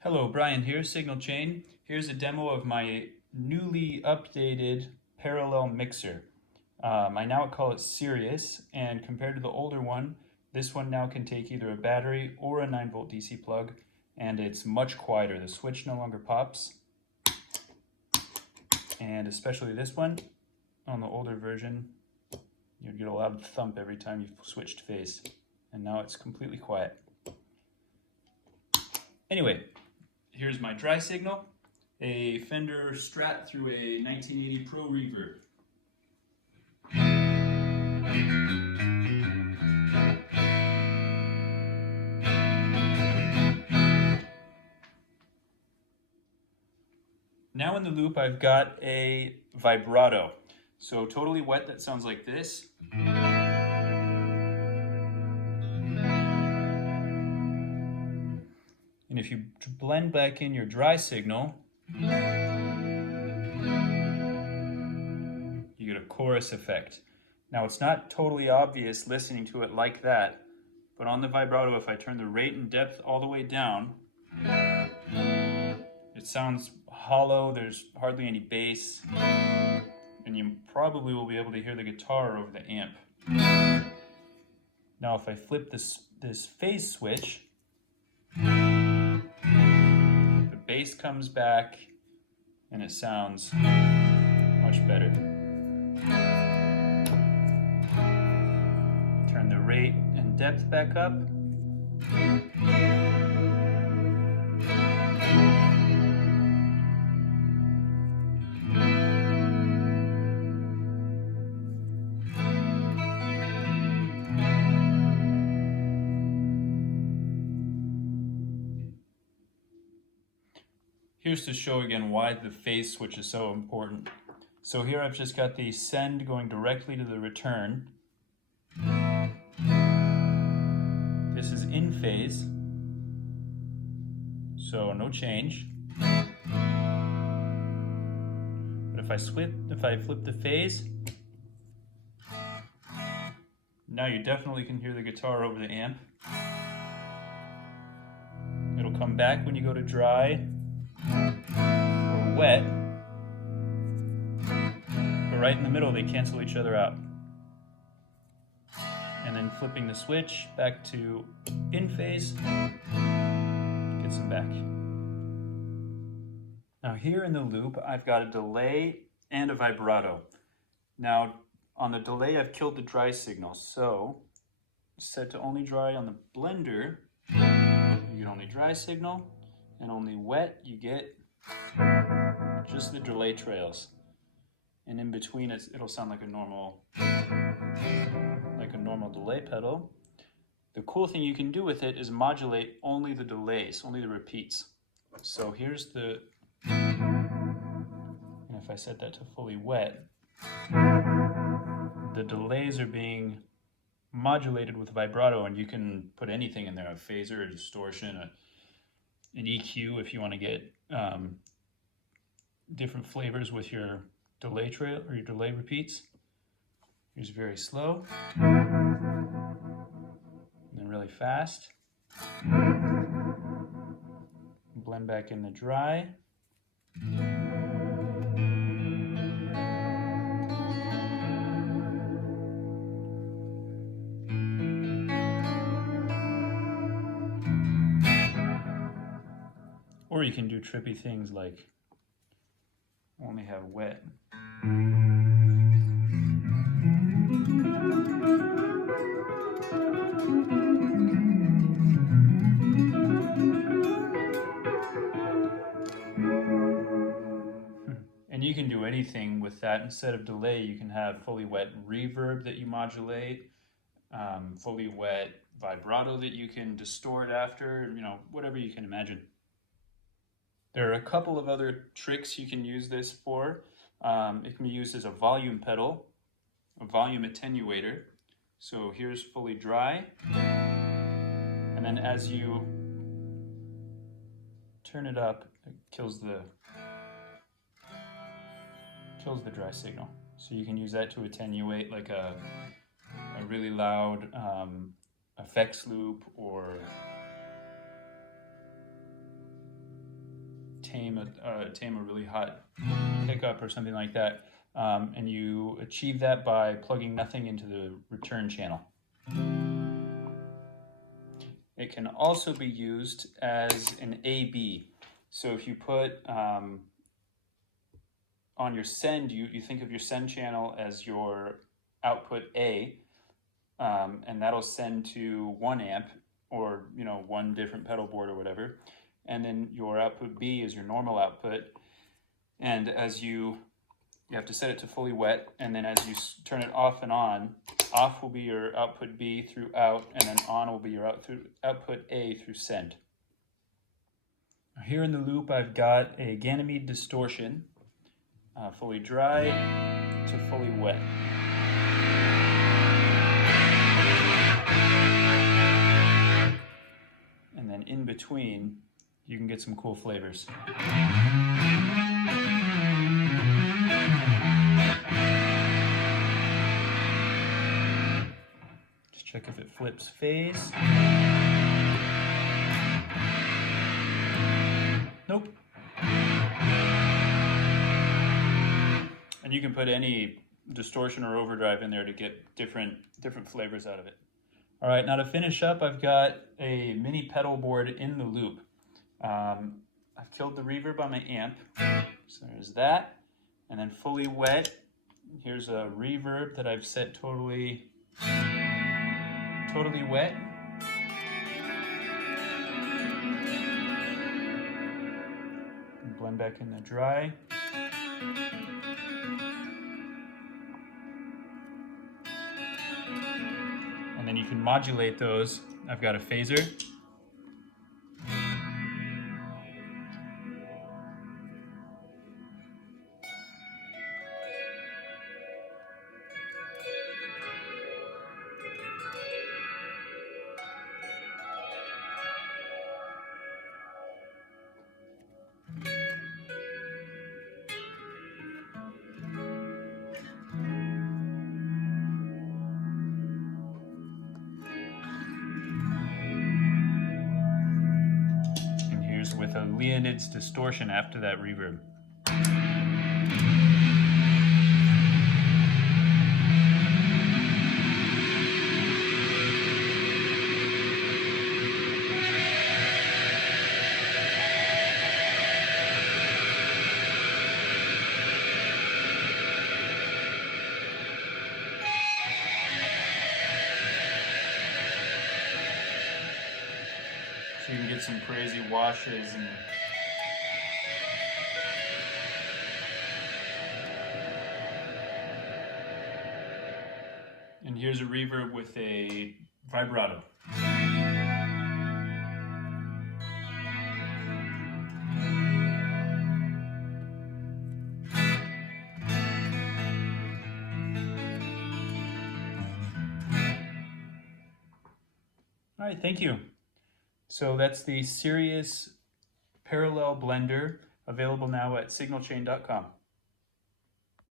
Hello, Brian here, Signal Chain. Here's a demo of my newly updated parallel mixer. I now call it Sirius, and compared to the older one, this one now can take either a battery or a 9-volt DC plug, and it's much quieter. The switch no longer pops, and especially this one, on the older version, you'd get a loud thump every time you switched phase, and now it's completely quiet. Anyway, here's my dry signal, a Fender Strat through a 1980 Pro Reverb. Now in the loop I've got a vibrato. So totally wet, that sounds like this. And if you blend back in your dry signal, you get a chorus effect. Now it's not totally obvious listening to it like that, but on the vibrato, if I turn the rate and depth all the way down, it sounds hollow, there's hardly any bass, and you probably will be able to hear the guitar over the amp. Now if I flip this phase switch, the bass comes back and it sounds much better. Turn the rate and depth back up. Here's to show again why the phase switch is so important. So here I've just got the send going directly to the return. This is in phase, so no change. But if I flip the phase, now you definitely can hear the guitar over the amp. It'll come back when you go to dry or wet, but right in the middle they cancel each other out. And then flipping the switch back to in phase gets them back. Now here in the loop I've got a delay and a vibrato. Now on the delay I've killed the dry signal, so set to only dry on the blender, you get only dry signal, and only wet you get just the delay trails. And in between it'll sound like a normal delay pedal. The cool thing you can do with it is modulate only the delays, only the repeats. So here's and if I set that to fully wet, the delays are being modulated with vibrato, and you can put anything in there, a phaser, a distortion, an EQ if you want to get different flavors with your delay trail or your delay repeats. Here's very slow, and then really fast. Blend back in the dry. Or you can do trippy things like only have wet. And you can do anything with that. Instead of delay, you can have fully wet reverb that you modulate, fully wet vibrato that you can distort after, whatever you can imagine. There are a couple of other tricks you can use this for. It can be used as a volume pedal, a volume attenuator. So here's fully dry, and then as you turn it up, it kills the dry signal. So you can use that to attenuate like a really loud effects loop or tame a really hot pickup or something like that. And you achieve that by plugging nothing into the return channel. It can also be used as an AB. So if you put on your send, you think of your send channel as your output A, and that'll send to 1 amp or one different pedal board or whatever. And then your output B is your normal output. And as you have to set it to fully wet, and then as you turn it off and on, off will be your output B through out, and then on will be your output A through send. Here in the loop, I've got a Ganymede distortion, fully dry to fully wet. And then in between, you can get some cool flavors. Just check if it flips phase. Nope. And you can put any distortion or overdrive in there to get different flavors out of it. All right, now to finish up, I've got a mini pedal board in the loop. I've killed the reverb on my amp, so there's that. And then fully wet, here's a reverb that I've set totally wet. And blend back in the dry. And then you can modulate those. I've got a phaser. With a Leonid's distortion after that reverb. So you can get some crazy washes and here's a reverb with a vibrato. All right, thank you. So that's the Sirius Parallel Blender, available now at signalchain.com.